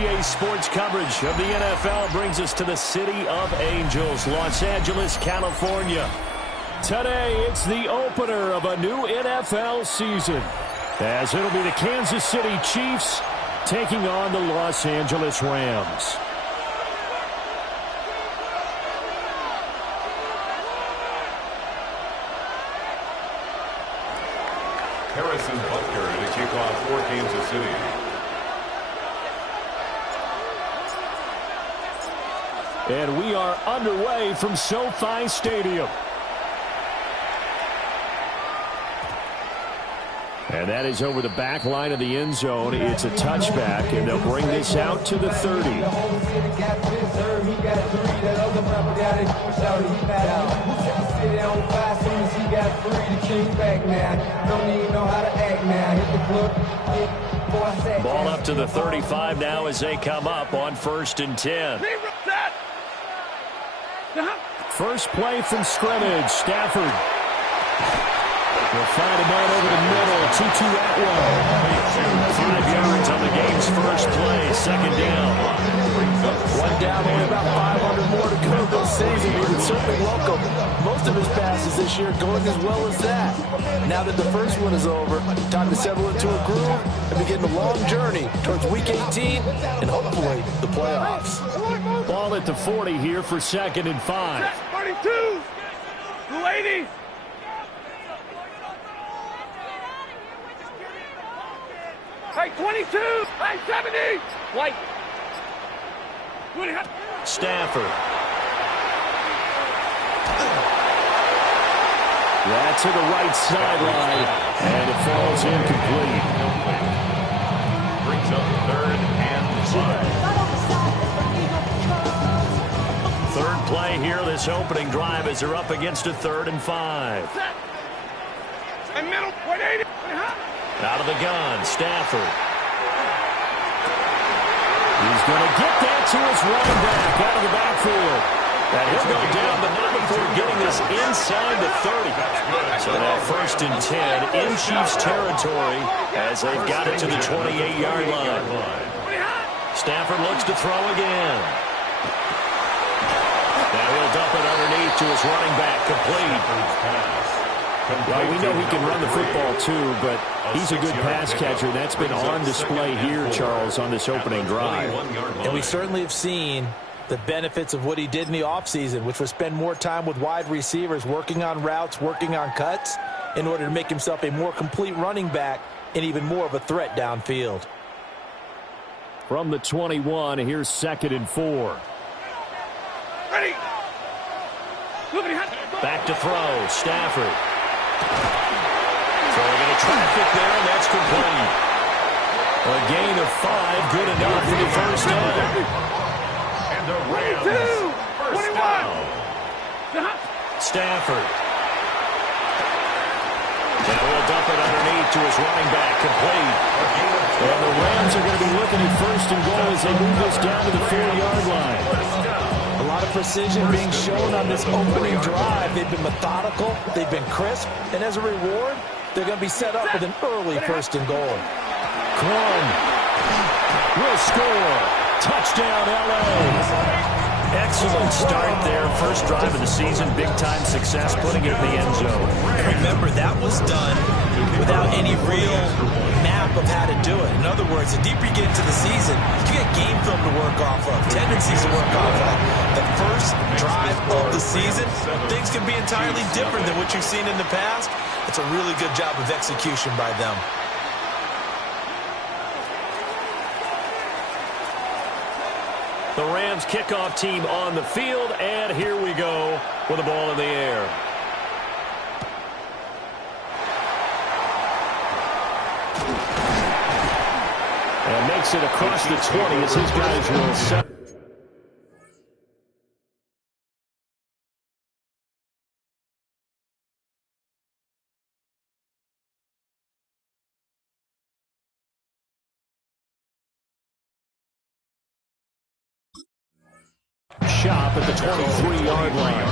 EA Sports coverage of the NFL brings us to the City of Angels, Los Angeles, California. Today, it's the opener of a new NFL season, as it'll be the Kansas City Chiefs taking on the Los Angeles Rams. Harrison Butker to kick off for Kansas City. And we are underway from SoFi Stadium. And that is over the back line of the end zone. It's a touchback, and they'll bring this out to the 30. Ball up to the 35 now as they come up on 1st and 10. First play from scrimmage, Stafford. They'll find a man over the middle, Tutu Atwell. 5 yards on the game's first play, 2nd down. One down, only about 500 more to go this season. He would certainly welcome most of his passes this year going as well as that. Now that the first one is over, time to settle into a groove and begin the long journey towards Week 18 and hopefully the playoffs. Ball at the 40 here for 2nd and 5. 42, 280. Hey, 22! Hey, 70! White! Stafford. That's to the right sideline, and it falls incomplete. Brings up 3rd and 5. Third play here, this opening drive, as they're up against a 3rd and 5. And middle, 180. Out of the gun, Stafford. He's going to get that to his running back out of the backfield. And he'll go down, but not before getting this inside the 30. So now 1st and 10 in Chiefs territory as they've got it to the 28-yard line. Stafford looks to throw again. Now he'll dump it underneath to his running back, complete. Well, we know he can run the football too, but he's a good pass catcher. That's been on display here, Charles, on this opening drive. And we certainly have seen the benefits of what he did in the offseason, which was spend more time with wide receivers, working on routes, working on cuts, in order to make himself a more complete running back and even more of a threat downfield. From the 21, here's 2nd and 4. Ready! Back to throw, Stafford. Throwing into traffic there, and that's complete. A gain of 5, good enough for the first down. And the Rams, 1st down. Stafford. Now he'll dump it underneath to his running back, complete. And the Rams are going to be looking at 1st and goal as they move this down to the 4-yard line. A lot of precision being shown on this opening drive. They've been methodical, they've been crisp, and as a reward, they're going to be set up with an early 1st and goal. Crum will score. Touchdown, L.A. Excellent start there. First drive of the season, big-time success, putting it in the end zone. And remember, that was done without any real map of how to do it. In other words, the deeper you get into the season, you get game film to work off of, tendencies to work off of. The first drive of the season, things can be entirely different than what you've seen in the past. It's a really good job of execution by them. The Rams kickoff team on the field, and here we go with the ball in the air. And makes it across the 20 as his guys will set. Shop at the 23-yard line.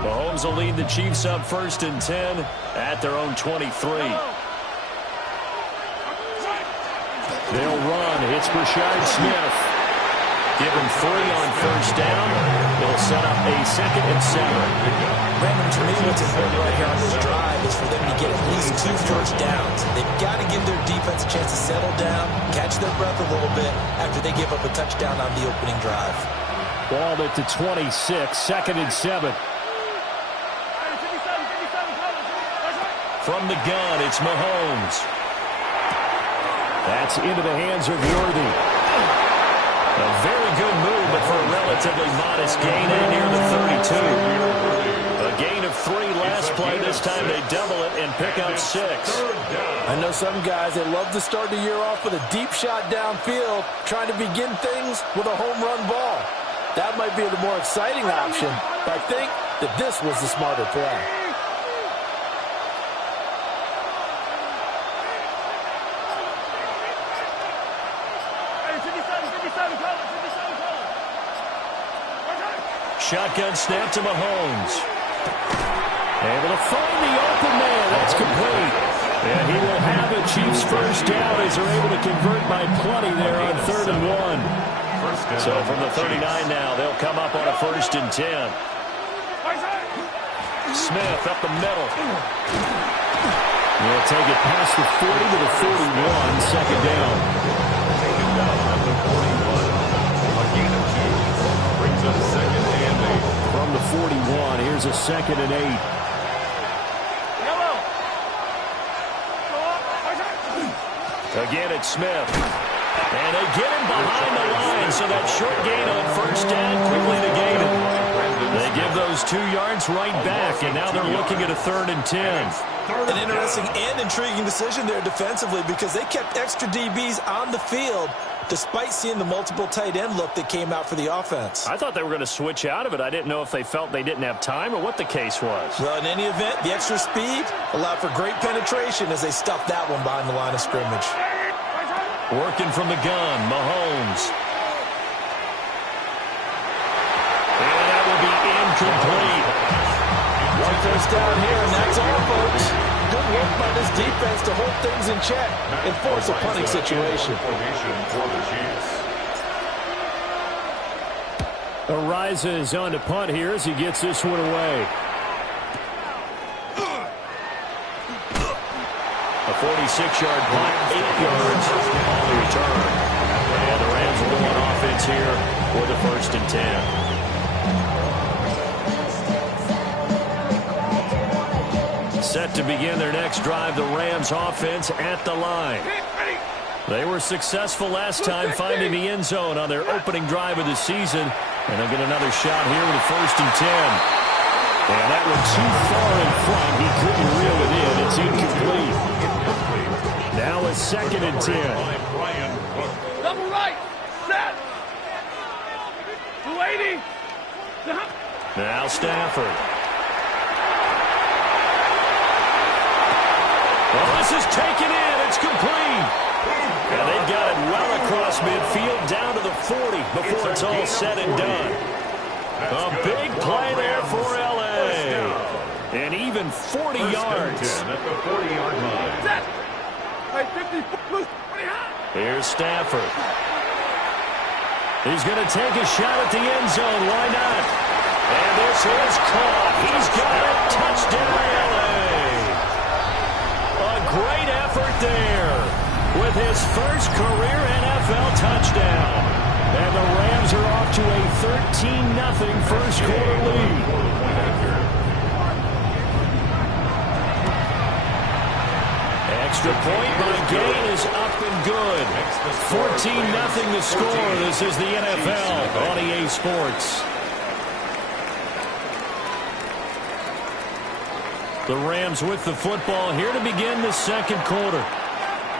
Mahomes will lead the Chiefs up 1st and 10 at their own 23. They'll run. It's Brashard Smith. Give him 3 on 1st down. They'll set up a 2nd and 7. Brandon, to me, what's important right here on this drive is for them to get at least 2 first downs. They've got to give their defense a chance to settle down, catch their breath a little bit after they give up a touchdown on the opening drive. Ball at the 26, 2nd and 7. From the gun, it's Mahomes. That's into the hands of Worthy. A very good move, but for a relatively modest gain and near the 32. A gain of 3 last play. This time they double it and pick up 6. I know some guys that love to start the year off with a deep shot downfield, trying to begin things with a home run ball. That might be the more exciting option, but I think that this was the smarter play. Shotgun snap to Mahomes. Able to find the open man. That's complete. And he will have a Chiefs first down as they're able to convert by plenty there on 3rd and 1. So from the 39 now, they'll come up on a 1st and 10. Smith up the middle. They'll take it past the 40 to the 41, 2nd down. From the 41, here's a 2nd and 8. Again, it's Smith. And they get him behind the line, so that short gain on 1st down quickly negated. They give those 2 yards right back, and now they're looking at a 3rd and 10. An interesting and intriguing decision there defensively because they kept extra DBs on the field despite seeing the multiple tight end look that came out for the offense. I thought they were going to switch out of it. I didn't know if they felt they didn't have time or what the case was. Well, in any event, the extra speed allowed for great penetration as they stuffed that one behind the line of scrimmage. Working from the gun, Mahomes. And that will be incomplete. 1 first down here, and that's all, folks. Good work by this defense to hold things in check and force a punting situation. Ariza is on to punt here as he gets this one away. A 46-yard punt, 8 yards on the return. And the Rams will go on offense here for the 1st and 10. Set to begin their next drive, the Rams offense at the line. They were successful last time finding the end zone on their opening drive of the season. And they'll get another shot here with a 1st and 10. And that one too far in front. He couldn't reel it in. It's incomplete. Now a 2nd and 10. Double right. Set. 280. Now Stafford. Well, this is taken in. It's complete. And they've got it well across midfield down to the 40 before it's all said and done. A big play there for L.A. And even 40 yards. At the 40-yard line. Set. Hey, 50. Here's Stafford. He's going to take a shot at the end zone. Why not? And this is caught. He's got it. Touchdown, L.A. A great effort there with his first career NFL touchdown. And the Rams are off to a 13-0 first quarter lead. Extra point by Gain is up and good. 14-0 the score. This is the NFL on EA Sports. The Rams with the football here to begin the 2nd quarter.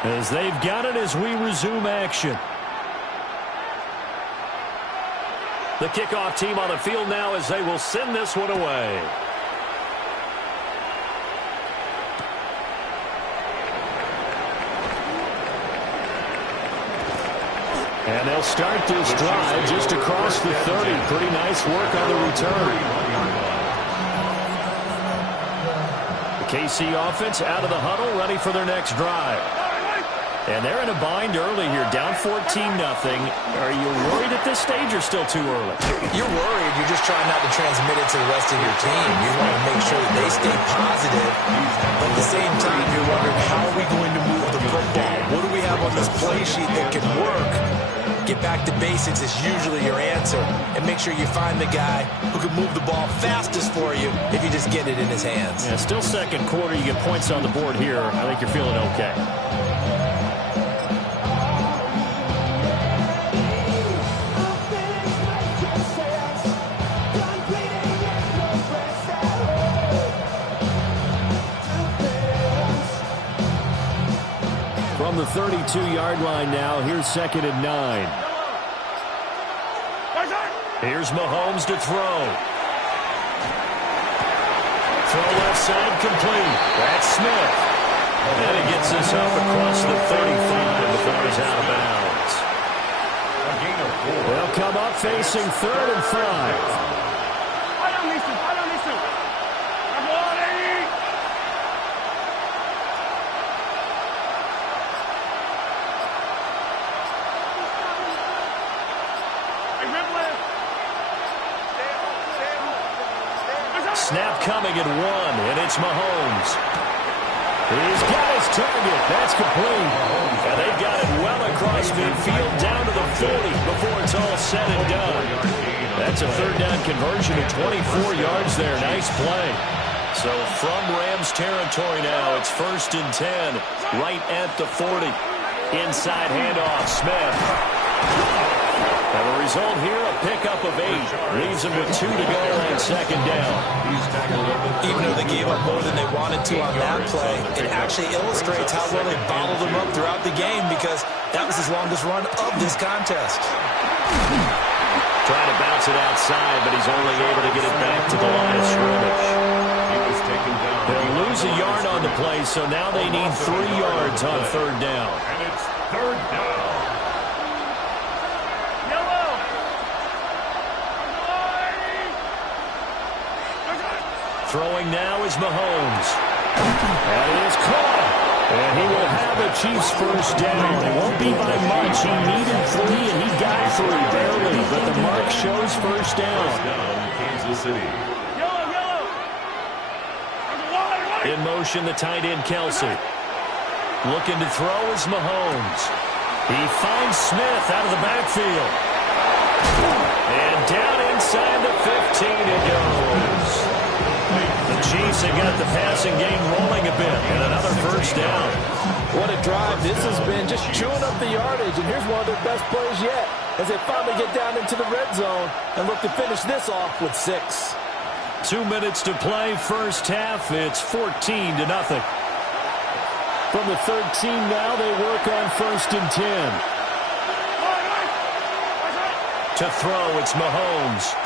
As they've got it as we resume action. The kickoff team on the field now as they will send this one away. And they'll start this drive just across the 30. Pretty nice work on the return. KC offense out of the huddle, ready for their next drive. And they're in a bind early here, down 14-0. Are you worried at this stage or still too early? You're worried. You're just trying not to transmit it to the rest of your team. You want to make sure that they stay positive. But at the same time, you're wondering, how are we going to move the football? What do we have on this play sheet that can work? Get back to basics is usually your answer. And make sure you find the guy who can move the ball fastest for you if you just get it in his hands. Yeah, still second quarter. You get points on the board here. I think you're feeling okay. From the 32-yard line now, here's 2nd and 9. Here's Mahomes to throw. Throw left side complete. That's Smith. And he gets this up across the 35 before he's out of bounds. They'll come up facing 3rd and 5. Snap coming at 1, and it's Mahomes. He's got his target. That's complete. And they've got it well across midfield down to the 40 before it's all said and done. That's a 3rd down conversion of 24 yards there. Nice play. So from Rams territory now, it's 1st and 10, right at the 40. Inside handoff, Smith. And the result here, a pickup of 8. Leaves them with 2 to go on 2nd down. Even though they gave up more than they wanted to on that play, it actually illustrates how well they bottled them up throughout the game, because that was his longest run of this contest. Trying to bounce it outside, but he's only able to get it back to the line of scrimmage. They'll lose a yard on the play, so now they need 3 yards on 3rd down. And it's 3rd down. Throwing now is Mahomes. And it is caught. And he will have the Chiefs' 1st down. It won't be by much. He needed 3, and he got 3 barely. But the mark shows 1st down. Kansas City. In motion, the tight end, Kelsey. Looking to throw is Mahomes. He finds Smith out of the backfield. And down inside the 15 it goes. The Chiefs have got the passing game rolling a bit, and another 1st down. What a drive this has been, just chewing up the yardage, and here's one of their best plays yet as they finally get down into the red zone and look to finish this off with 6. 2 minutes to play, 1st half. It's 14-0. From the 13 now, they work on 1st and 10. To throw, it's Mahomes.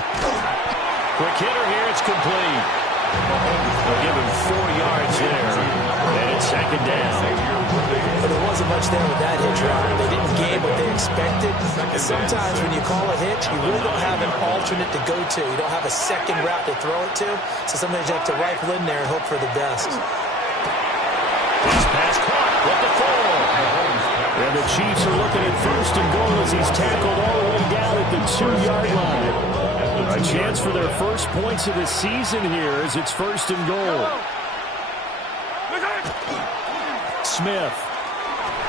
Quick hitter here, it's complete. They'll give him 4 yards there, and it's 2nd down. But there wasn't much there with that hitch, Ron. They didn't gain what they expected. And sometimes when you call a hitch, you really don't have an alternate to go to. You don't have a second route to throw it to. So sometimes you have to rifle in there and hope for the best. This pass caught with the fall. And the Chiefs are looking at 1st and goal as he's tackled all the way down at the 2-yard line. A chance for their first points of the season here as it's 1st and goal. Smith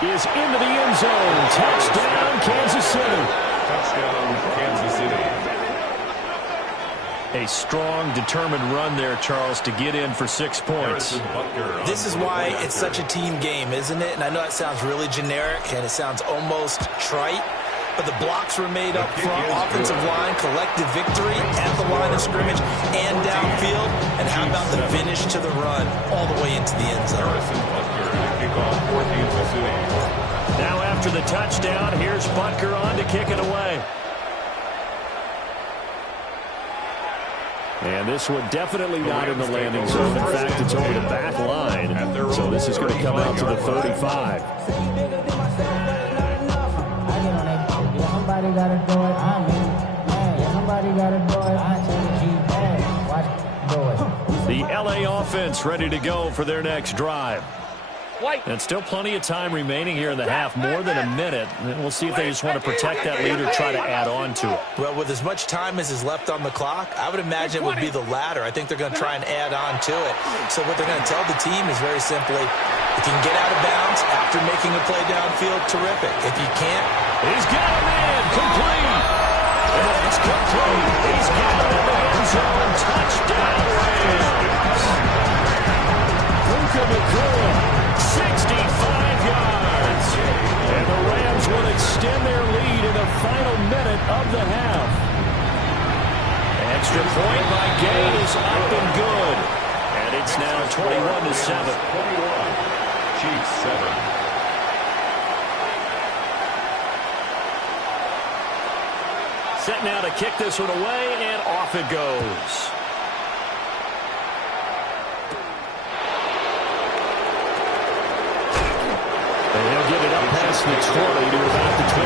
is into the end zone. Touchdown, Kansas City. Touchdown, Kansas City. A strong, determined run there, Charles, to get in for 6 points. This is why it's such a team game, isn't it? And I know that sounds really generic, and it sounds almost trite. But the blocks were made up front, offensive line, collective victory at the line of scrimmage and downfield. And how about the finish to the run all the way into the end zone? Now after the touchdown, here's Butker on to kick it away. And this one definitely not in the landing zone. In fact, it's over the back line. So this is going to come out to the 35. Somebody gotta do it, I'm in. Hey, somebody gotta do it, I tell the G, hey, watch, do it. The LA offense ready to go for their next drive. And still plenty of time remaining here in the half, more than a minute. And we'll see if they just want to protect that lead or try to add on to it. Well, with as much time as is left on the clock, I would imagine it would be the latter. I think they're going to try and add on to it. So what they're going to tell the team is very simply, if you can get out of bounds after making a play downfield, terrific. If you can't, he's got a man complete. And it's complete. He's got it in the end zone. Touchdown, Rams. Puka Nacua, 65 yards. And the Rams will extend their lead in the final minute of the half. Extra point by Gay is up and good. And it's now 21-7. 21. Chiefs 7. Set now to kick this one away, and off it goes. And he'll get it up past the 20 to about the 22.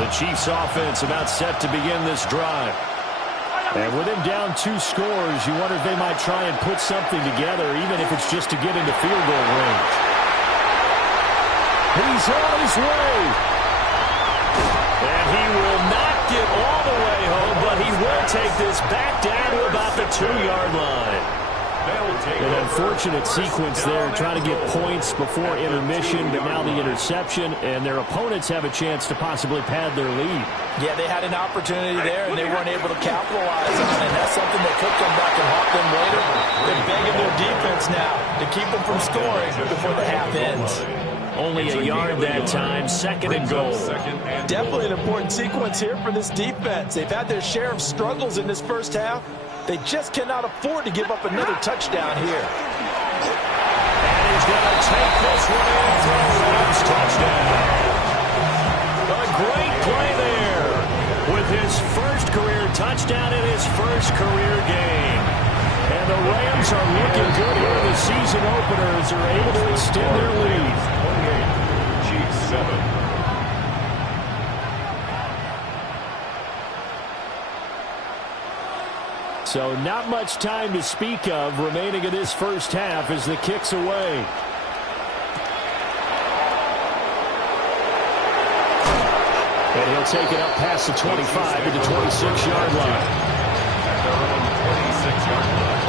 The Chiefs offense about set to begin this drive. And with him down 2 scores, you wonder if they might try and put something together, even if it's just to get into field goal range. He's on his way. And he will not get all the way home, but he will take this back down to about the 2-yard line. An unfortunate sequence there, trying to get points before intermission, but now the interception, and their opponents have a chance to possibly pad their lead. Yeah, they had an opportunity there, and they weren't able to capitalize on it. That's something that could come back and haunt them later. They're begging their defense now to keep them from scoring before the half ends. Only a yard that time, 2nd and goal. Definitely an important sequence here for this defense. They've had their share of struggles in this first half. They just cannot afford to give up another touchdown here. And he's going to take this one in for a Rams touchdown. A great play there with his first career touchdown in his first career game. And the Rams are looking good here in the season opener as they're able to extend their lead. 28, Chiefs 7. So not much time to speak of remaining in this first half as the kick's away. And he'll take it up past the 25 to the 26-yard line. At their own 26-yard line.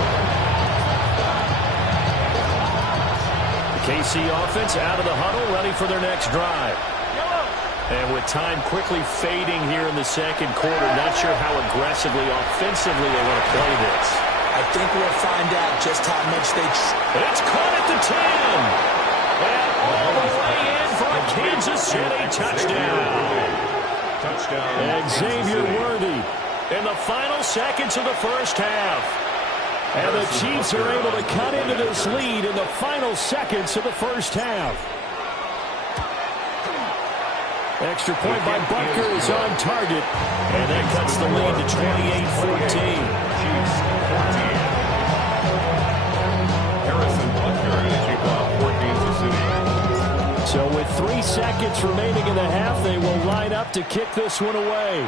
The KC offense out of the huddle, ready for their next drive. And with time quickly fading here in the second quarter, not sure how aggressively, offensively they want to play this. I think we'll find out just how much they... It's caught at the 10. And all the way in for a Kansas City touchdown. And Xavier Worthy in the final seconds of the first half. And the Chiefs are able to cut into this lead in the final seconds of the first half. Extra point by Butker is on target. And that cuts the lead to 28-14. Chiefs 14. Harrison Butker and a kickoff for Kansas City. So with 3 seconds remaining in the half, they will line up to kick this one away.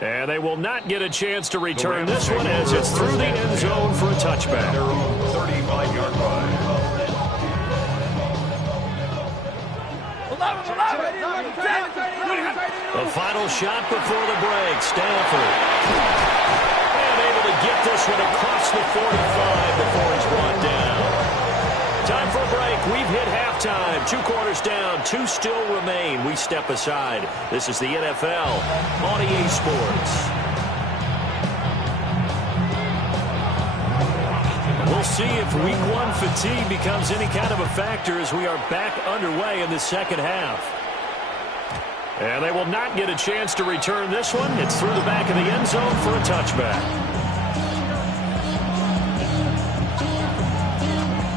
And they will not get a chance to return this one as it's through the end zone for a touchback. Their own 35-yard line. The final shot before the break, Stanford. And able to get this one across the 45 before he's brought down. Time for a break. We've hit halftime. 2 quarters down, 2 still remain. We step aside. This is the NFL on EA Sports. We'll see if Week 1 fatigue becomes any kind of a factor as we are back underway in the second half. And they will not get a chance to return this one. It's through the back of the end zone for a touchback.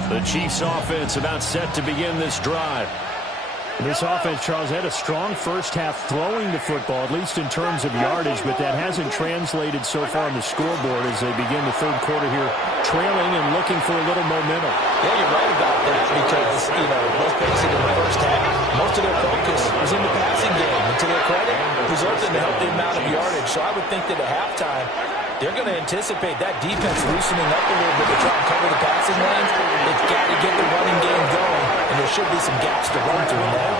The Chiefs offense about set to begin this drive. This offense, Charles, had a strong first half throwing the football, at least in terms of yardage, but that hasn't translated so far on the scoreboard as they begin the third quarter here, trailing and looking for a little momentum. Yeah, you're right about that because, let's face it, in the first half, most of their focus was in the passing game. And to their credit, results didn't help the amount of yardage. So I would think that at halftime, they're going to anticipate that defense loosening up a little bit to try and cover the passing lanes. They've got to get the running game going, and there should be some gaps to run through now.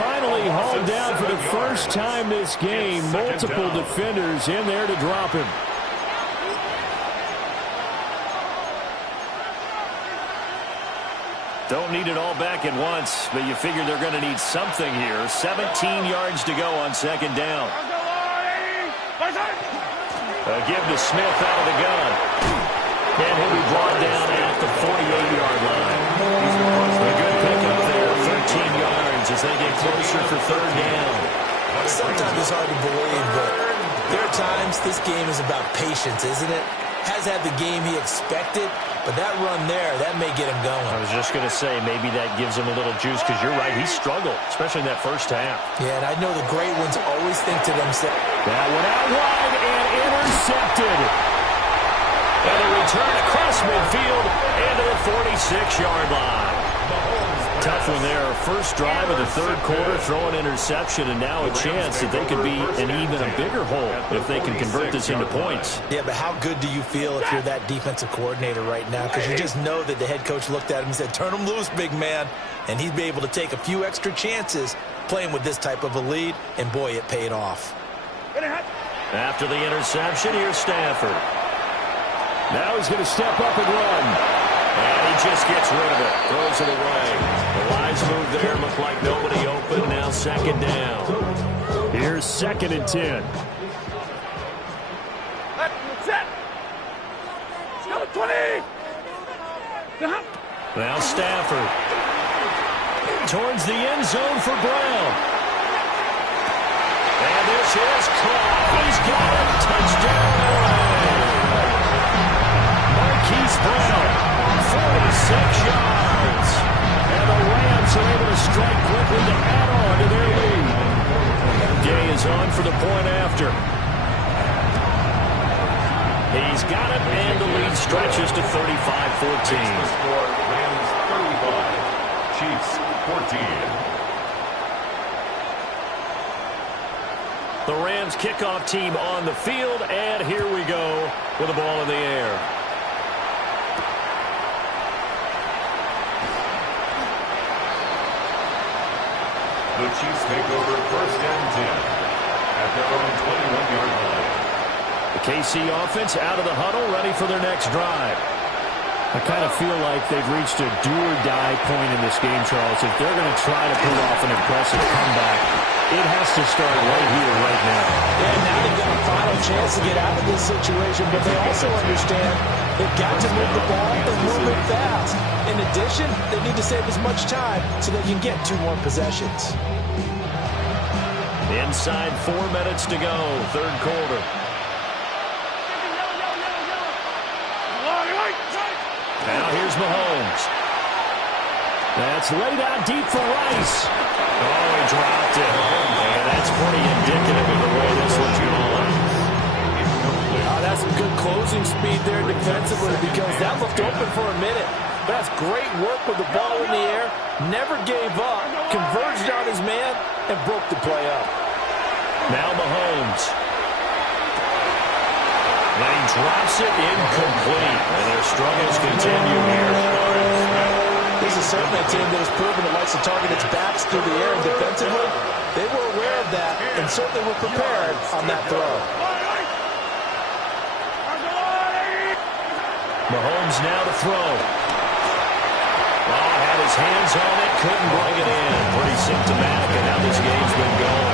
Finally hauled down for the first time this game. Multiple defenders in there to drop him. Don't need it all back at once, but you figure they're going to need something here. 17 yards to go on second down. A give to Smith out of the gun. And he'll be brought down at the 48-yard line. A good pickup there, 13 yards as they get closer for third down. Sometimes it's hard to believe, but there are times this game is about patience, isn't it? Has had the game he expected, but that run there, that may get him going. I was just going to say, maybe that gives him a little juice, because you're right, he struggled, especially in that first half. Yeah, and I know the great ones always think to themselves. That one out wide and intercepted. And a return across midfield into the 46-yard line. Tough one there. First drive of the third quarter, throw an interception, and now a chance that they could be in even a bigger hole if they can convert this into points. Yeah, but how good do you feel if you're that defensive coordinator right now? Because you just know that the head coach looked at him and said, turn him loose, big man. And he'd be able to take a few extra chances playing with this type of a lead, and boy, it paid off. After the interception, here's Stafford. Now he's going to step up and run. And he just gets rid of it. Throws it away. The lines move there. Look like nobody open. Now second down. Here's second and 10. Set. 20. Now Stafford. Towards the end zone for Brown. And this is caught. He's got it. Touchdown. Marquise Brown. 46 yards. And the Rams are able to strike quickly to add on to their lead. Gay is on for the point after. He's got it, and the lead stretches to 35-14. Rams 35, Chiefs 14. The Rams kickoff team on the field, and here we go with the ball in the air. The Chiefs take over first and 10 at their own 21-yard line. The KC offense out of the huddle, ready for their next drive. I kind of feel like they've reached a do-or-die point in this game, Charles. If they're going to try to pull off an impressive comeback, it has to start right here, right now. Yeah, now they've got a final chance to get out of this situation, but they also understand they've got to move the ball and move it fast. In addition, they need to save as much time so they can get 2 more possessions. Inside 4 minutes to go, third quarter. Now here's Mahomes. That's laid out deep for Rice. Oh, he dropped it. And that's pretty indicative of the way this one's going. That's some good closing speed there defensively, because that looked open for a minute. That's great work with the ball in the air. Never gave up. Converged on his man and broke the play up. Now Mahomes. And he drops it incomplete. And their struggles continue here. This is certainly a team that has proven it likes to target its backs through the air, and defensively, they were aware of that and certainly were prepared on that throw. Mahomes now to throw. Oh, had his hands on it, couldn't bring it in. Pretty symptomatic of how this game's been going.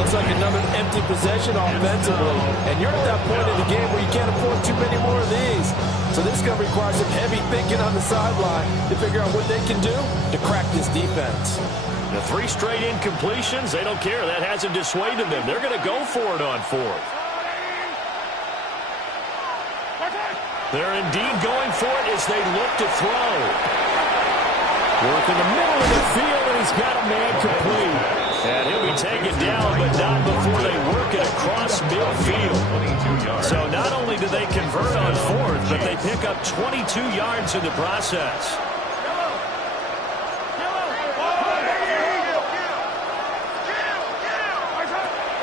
Looks like another empty possession offensively. And you're at that point in the game where you can't afford too many more of these. So this is going to require some heavy thinking on the sideline to figure out what they can do to crack this defense. The 3 straight incompletions, they don't care. That hasn't dissuaded them. They're going to go for it on 4th. They're indeed going for it as they look to throw. Work in the middle of the field, and he's got a man complete. And he'll be taken down, but not before they work it across midfield. So not only do they convert on 4th, but they pick up 22 yards in the process.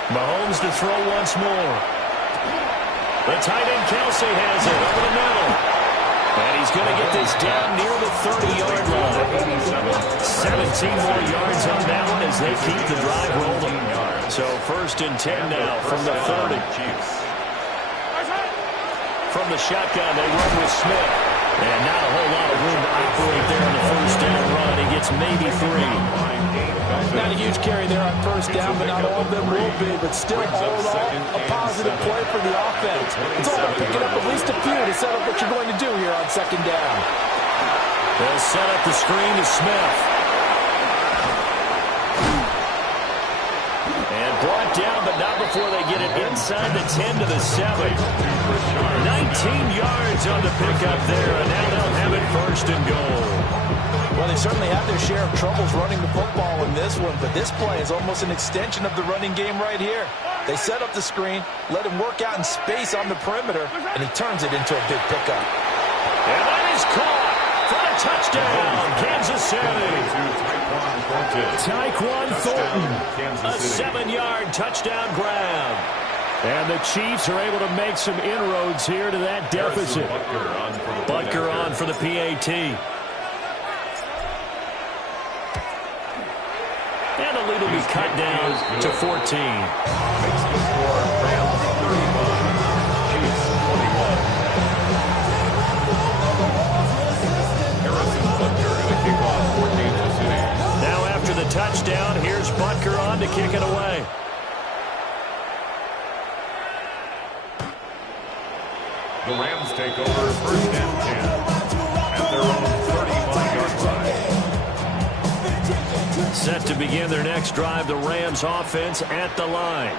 Mahomes to throw once more. The tight end Kelsey has it over the middle. And he's going to get this down near the 30-yard line. 17 more yards on that one as they keep the drive rolling. So 1st and 10 now from the 30. From the shotgun, they run with Smith. And not a whole lot of room to operate there on the 1st down run. He gets maybe 3. Not a huge carry there on 1st down, but not all of them will be. But still, all in all, a positive play for the offense. It's all about picking up at least a few to set up what you're going to do here on 2nd down. They'll set up the screen to Smith. And brought down, but not before they get it inside the 10 to the 7. 19 yards on the pickup there, and now they'll have it 1st and goal. Well, they certainly have their share of troubles running the football in this one, but this play is almost an extension of the running game right here. They set up the screen, let him work out in space on the perimeter, and he turns it into a big pickup. And that is caught for a touchdown, Kansas City. Tyquan Thornton, a 7-yard touchdown grab. And the Chiefs are able to make some inroads here to that deficit. Butker on for the PAT. And the lead will be cut down to 14. Makes the score Rams 35, Chiefs 21. Harrison Butker in a kickoff for Kansas City. Now after the touchdown, here's Butker on to kick it away. The Rams take over 1st and 10 at their own 35-yard line. Set to begin their next drive, the Rams offense at the line.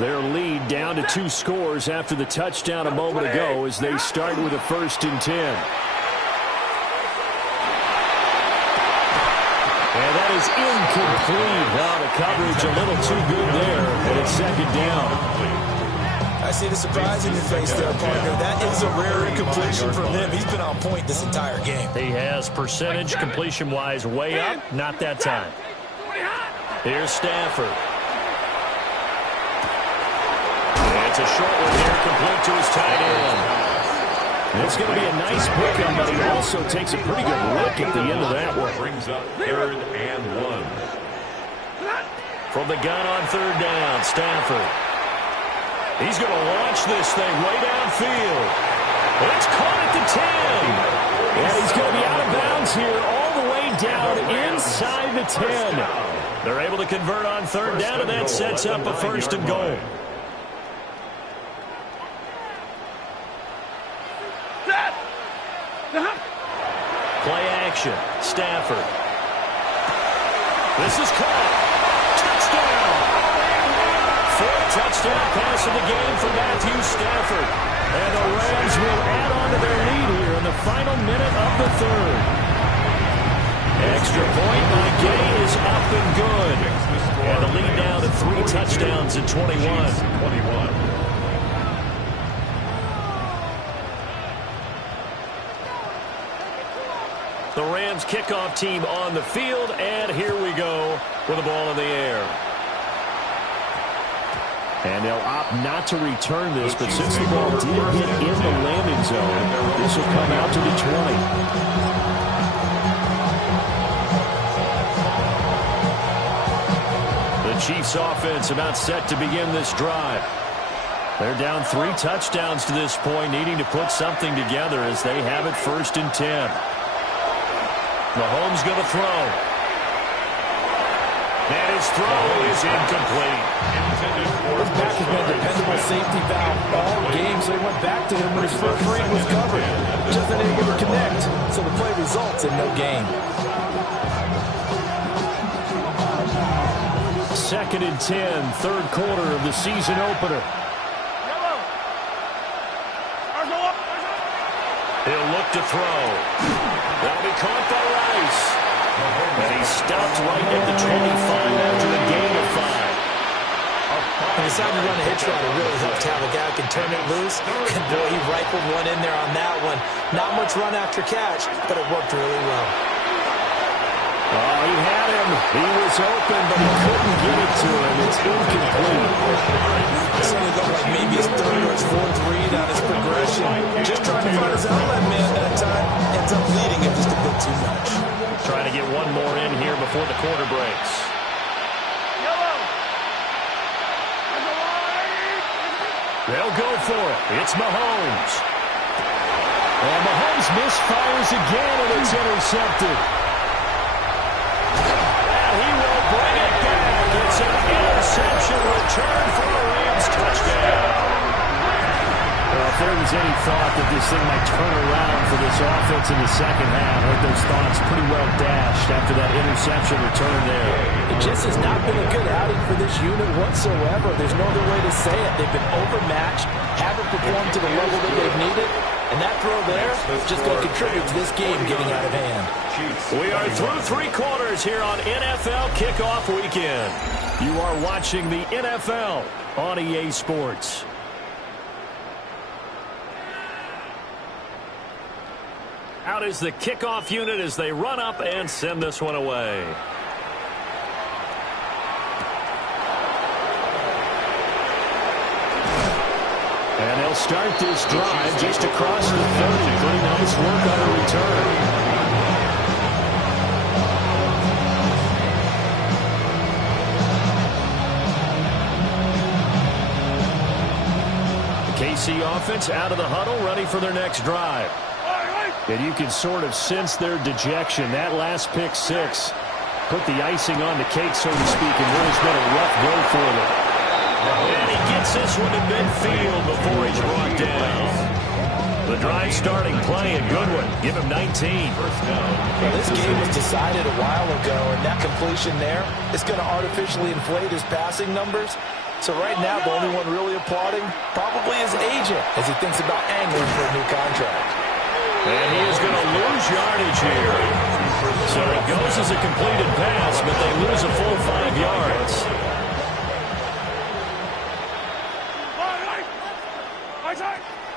Their lead down to 2 scores after the touchdown a moment ago as they start with a 1st and 10. And that is incomplete. Now the coverage a little too good there, and it's 2nd down. I see the surprise in your face there, partner. That is a rare incompletion from him. He's been on point this entire game. He has percentage completion-wise way up. Not that time. Here's Stafford. It's a short one here, complete to his tight end. It's going to be a nice pickup, but he also takes a pretty good look at the end of that one. Brings up 3rd and 1. From the gun on 3rd down, Stafford. He's going to launch this thing way downfield. It's caught at the 10. And he's going to be out of bounds here all the way down inside the 10. They're able to convert on 3rd down, and that sets up a 1st and goal. Play action. Stafford. This is caught. Touchdown. 4th touchdown pass of the game for Matthew Stafford. And the Rams will add on to their lead here in the final minute of the 3rd. Extra point by Gay is up and good. And the lead now to 3 touchdowns at 21. The Rams kickoff team on the field, and here we go with the ball in the air. And they'll opt not to return this, but since the ball did hit in the landing zone, this will come out to the 20. The Chiefs offense about set to begin this drive. They're down 3 touchdowns to this point, needing to put something together as they have it 1st and 10. Mahomes going to throw. And his throw is incomplete. This back has been a dependable safety valve all game, so he went back to him when his first read was covered. Just unable to connect, so the play results in no gain. 2nd and 10, third quarter of the season opener. He'll look to throw. That'll be caught by Rice. And he stopped right at the 25 after the gain of 5. He decided to run a hitch route. It really helped how the guy can turn it loose. And boy, he rifled one in there on that one. Not much run after catch, but it worked really well. Oh, he had him. He was open, but he couldn't get it to him. It's incomplete. This only looked like maybe his third or his fourth read on his progression. Just trying to find his outlet man that time. Ends up leading him just a bit too much. Trying to get one more in here before the quarter breaks. They'll go for it. It's Mahomes. And Mahomes misfires again, and it's intercepted. And he will bring it back. It's an interception return for a Rams touchdown. Well, if there was any thought that this thing might turn around for this offense in the second half, I think those thoughts pretty well dashed after that interception return there. It just has not been a good outing for this unit whatsoever. There's no other way to say it. They've been overmatched, haven't performed to the level that they've needed, and that throw there is just going to contribute to this game getting out of hand. We are through 3 quarters here on NFL Kickoff Weekend. You are watching the NFL on EA Sports. Out is the kickoff unit as they run up and send this one away. And they'll start this drive just across the 30. Pretty nice work on the return. The KC offense out of the huddle, ready for their next drive. And you can sort of sense their dejection. That last pick 6 put the icing on the cake, so to speak, and really has been a rough go for them. And he gets this one to midfield before he's brought down. The drive starting play, a good one. Give him 19. Well, this game was decided a while ago, and that completion there is going to artificially inflate his passing numbers. So right now, the only one really applauding probably his agent as he thinks about angling for a new contract. And he is going to lose yardage here. So it goes as a completed pass, but they lose a full 5 yards.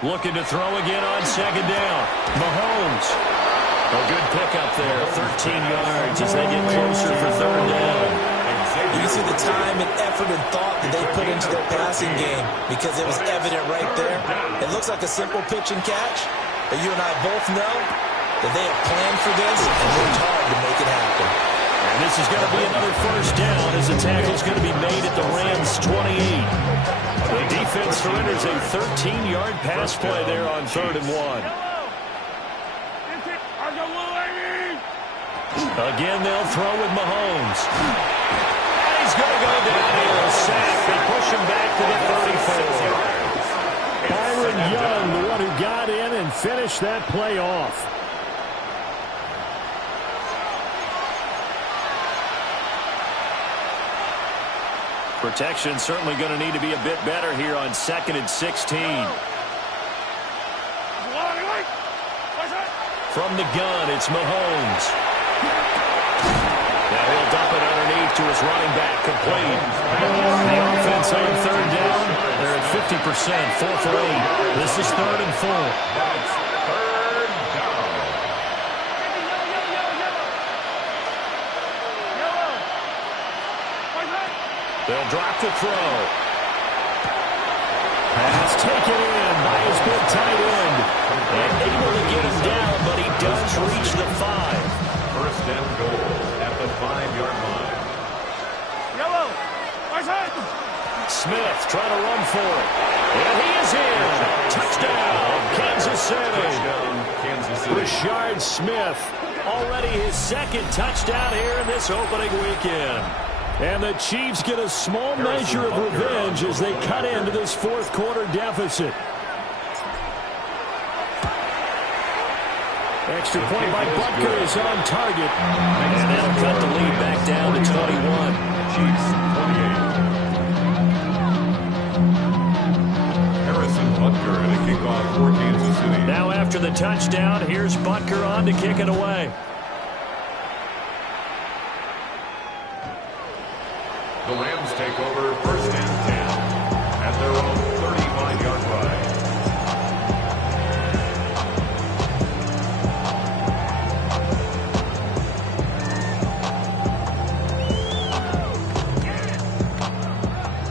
Looking to throw again on 2nd down. Mahomes. A good pickup there, 13 yards as they get closer for 3rd down. You can see the time and effort and thought that they put into their passing game because it was evident right there. It looks like a simple pitch and catch. But you and I both know that they have planned for this and worked hard to make it happen. And this is going to be another 1st down as the tackle is going to be made at the Rams' 28. The defense surrenders a 13-yard pass play there on 3rd and 1. Again, they'll throw with Mahomes. And he's going to go down here, a sack. They push him back to the 34. Byron Young, the one who got in and finished that play off. Protection certainly going to need to be a bit better here on 2nd and 16. From the gun, it's Mahomes. Now he'll dump it underneath to his running back, complete. The offense on 3rd down, they're at 50%, 4 for 8. This is 3rd and 4. That's 3rd down. They'll drop the throw. Pass taken in by his big tight end. And able to get him down, but he does reach the 5. 1st and goal at the 5-yard line. Smith trying to run for it. And he is in. Touchdown, Kansas City. Touchdown, Kansas City. Rashard Smith, already his 2nd touchdown here in this opening weekend. And the Chiefs get a small measure of revenge as they cut into this fourth quarter deficit. Extra point by Butker is on target. And that'll cut the lead back down to 21. Chiefs 28. Harrison Butker at a kickoff for Kansas City. Now after the touchdown, here's Butker on to kick it away. The Rams take over first and 10 at their own 35-yard line.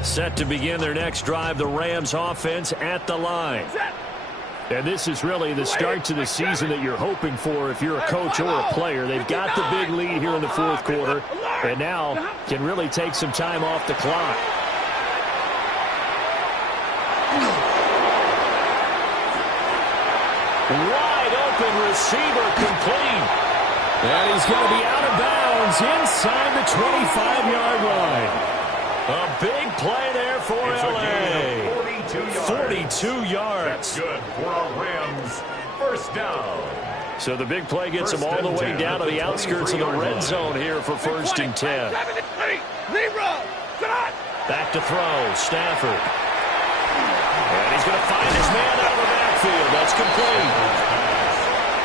Set to begin their next drive, the Rams offense at the line. And this is really the start to the season that you're hoping for if you're a coach or a player. They've got the big lead here in the fourth quarter, and now can really take some time off the clock. Wide open receiver complete. And he's going to be out of bounds inside the 25-yard line. A big play there for L.A. 42 yards. That's good for our Rams. First down. So the big play gets them all the way down to the outskirts of the red zone here for first and 10. Back to throw, Stafford. And he's going to find his man out of the backfield. That's complete.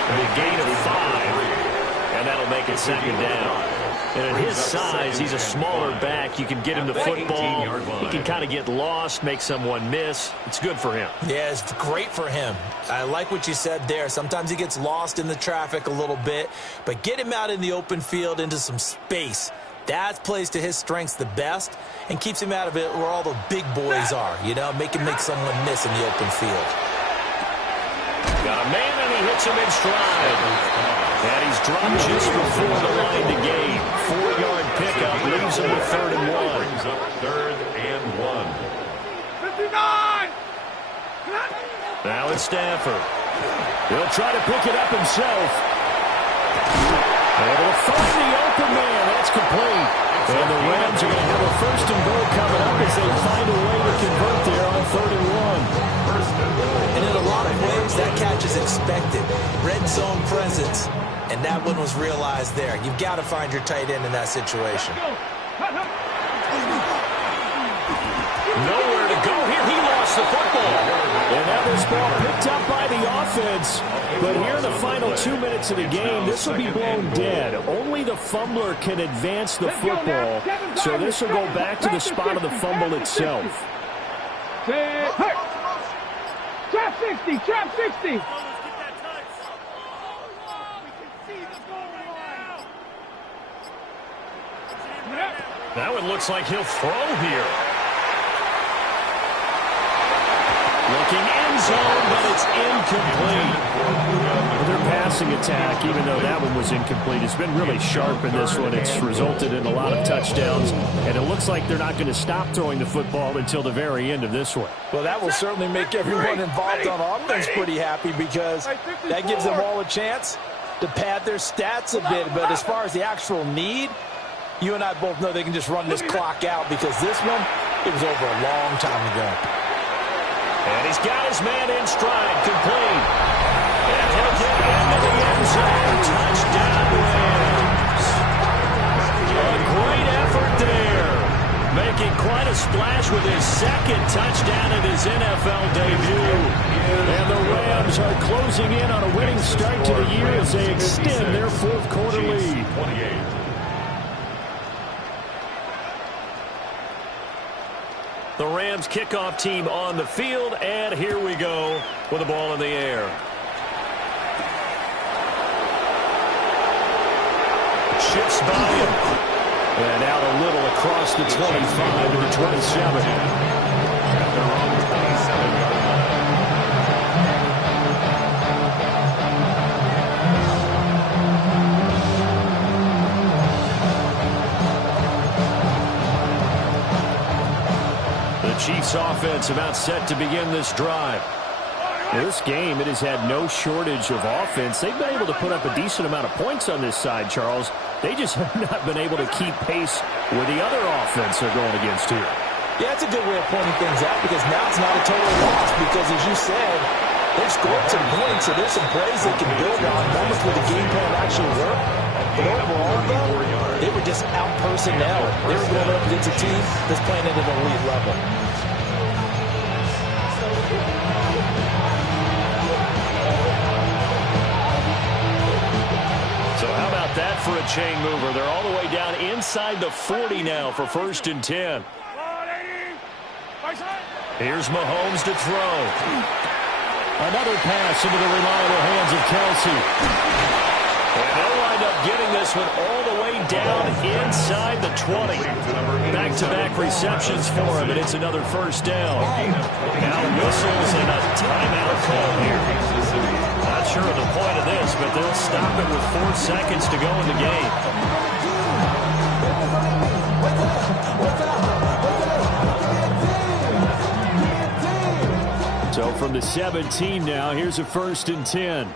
A big gain of 5. And that'll make it second down. And at his size, he's a smaller back. You can get him the football. He can kind of get lost, make someone miss. It's good for him. Yeah, it's great for him. I like what you said there. Sometimes he gets lost in the traffic a little bit, but get him out in the open field into some space. That plays to his strengths the best and keeps him out of it where all the big boys are. You know, make him make someone miss in the open field. Got a man, and he hits him in stride. And he's dropped just before the line to gain. 4-yard pickup leaves him with 3rd and 1. Brings up 3rd and 1. 59! Now it's Stafford. He'll try to pick it up himself. Able to find the open man. That's complete. And the Rams are going to have a 1st and goal coming up as they find a way to convert there on 3rd and 1. And in a lot of ways, that catch is expected. Red zone presence. And that one was realized there. You've got to find your tight end in that situation. Nowhere to go here. He lost the football. And now this ball picked up by the offense. But here in the final 2 minutes of the game, this will be blown dead. Only the fumbler can advance the football. So this will go back to the spot of the fumble itself. Trap 60! Trap 60! Now it looks like he'll throw here. Looking end zone, but it's incomplete. Their passing attack, even though that one was incomplete, has been really sharp in this one. It's resulted in a lot of touchdowns, and it looks like they're not going to stop throwing the football until the very end of this one. Well, that will certainly make everyone involved on offense pretty happy because that gives them all a chance to pad their stats a bit. But as far as the actual need, you and I both know they can just run this clock out because this one, it was over a long time ago. And he's got his man in stride, complete. And he'll get into the end zone. Touchdown, Rams. A great effort there. Making quite a splash with his 2nd touchdown in his NFL debut. And the Rams are closing in on a winning start to the year as they extend their 4th quarter lead. 28. The Rams kickoff team on the field, and here we go with the ball in the air. Shifts by him. And out a little across the 25 to the 27. At their own 27-yard The Chiefs offense about set to begin this drive. This game, it has had no shortage of offense. They've been able to put up a decent amount of points on this side, Charles. They just have not been able to keep pace with the other offense they're going against here. Yeah, it's a good way of pointing things out because now it's not a total loss because, as you said, they've scored some points, so there's some plays they can build on, moments where the game plan actually worked. But overall, though, they were just out-personnel. They were going up against a team that's playing at an elite level. So how about that for a chain mover? They're all the way down inside the 40 now for 1st and 10. Here's Mahomes to throw. Another pass into the reliable hands of Kelsey. And they'll wind up getting this one all the way down inside the 20. Back-to-back receptions for him, and it's another 1st down. Now whistles and a timeout call here. Not sure of the point of this, but they'll stop it with 4 seconds to go in the game. So from the 17 now, here's a 1st and 10.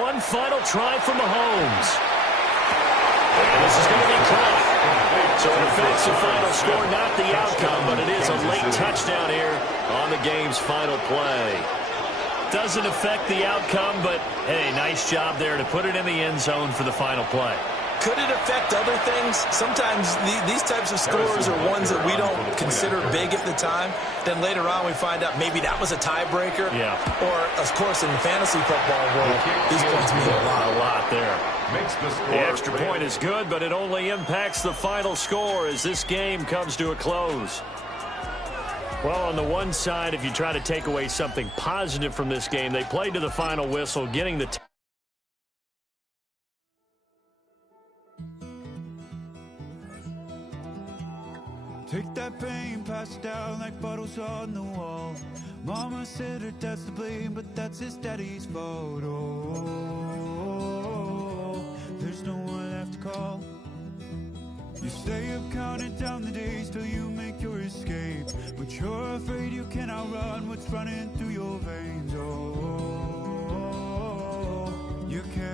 One final try from Mahomes. And this is going to be caught. So it affects the final score, not the outcome, but it is a late touchdown here on the game's final play. Doesn't affect the outcome, but, hey, nice job there to put it in the end zone for the final play. Could it affect other things? Sometimes these types of scores are ones that we don't consider big at the time. Then later on we find out maybe that was a tiebreaker. Yeah. Or, of course, in the fantasy football world, these points mean a lot. A lot there. Makes the score. The extra point is good, but it only impacts the final score as this game comes to a close. Well, on the one side, if you try to take away something positive from this game, they played to the final whistle, getting the Take that pain, pass it down like bottles on the wall. Mama said her dad's to blame, but that's his daddy's fault. Oh, there's no one left to call. You stay up counting down the days till you make your escape, but you're afraid you can outrun what's running through your veins. Oh, you carry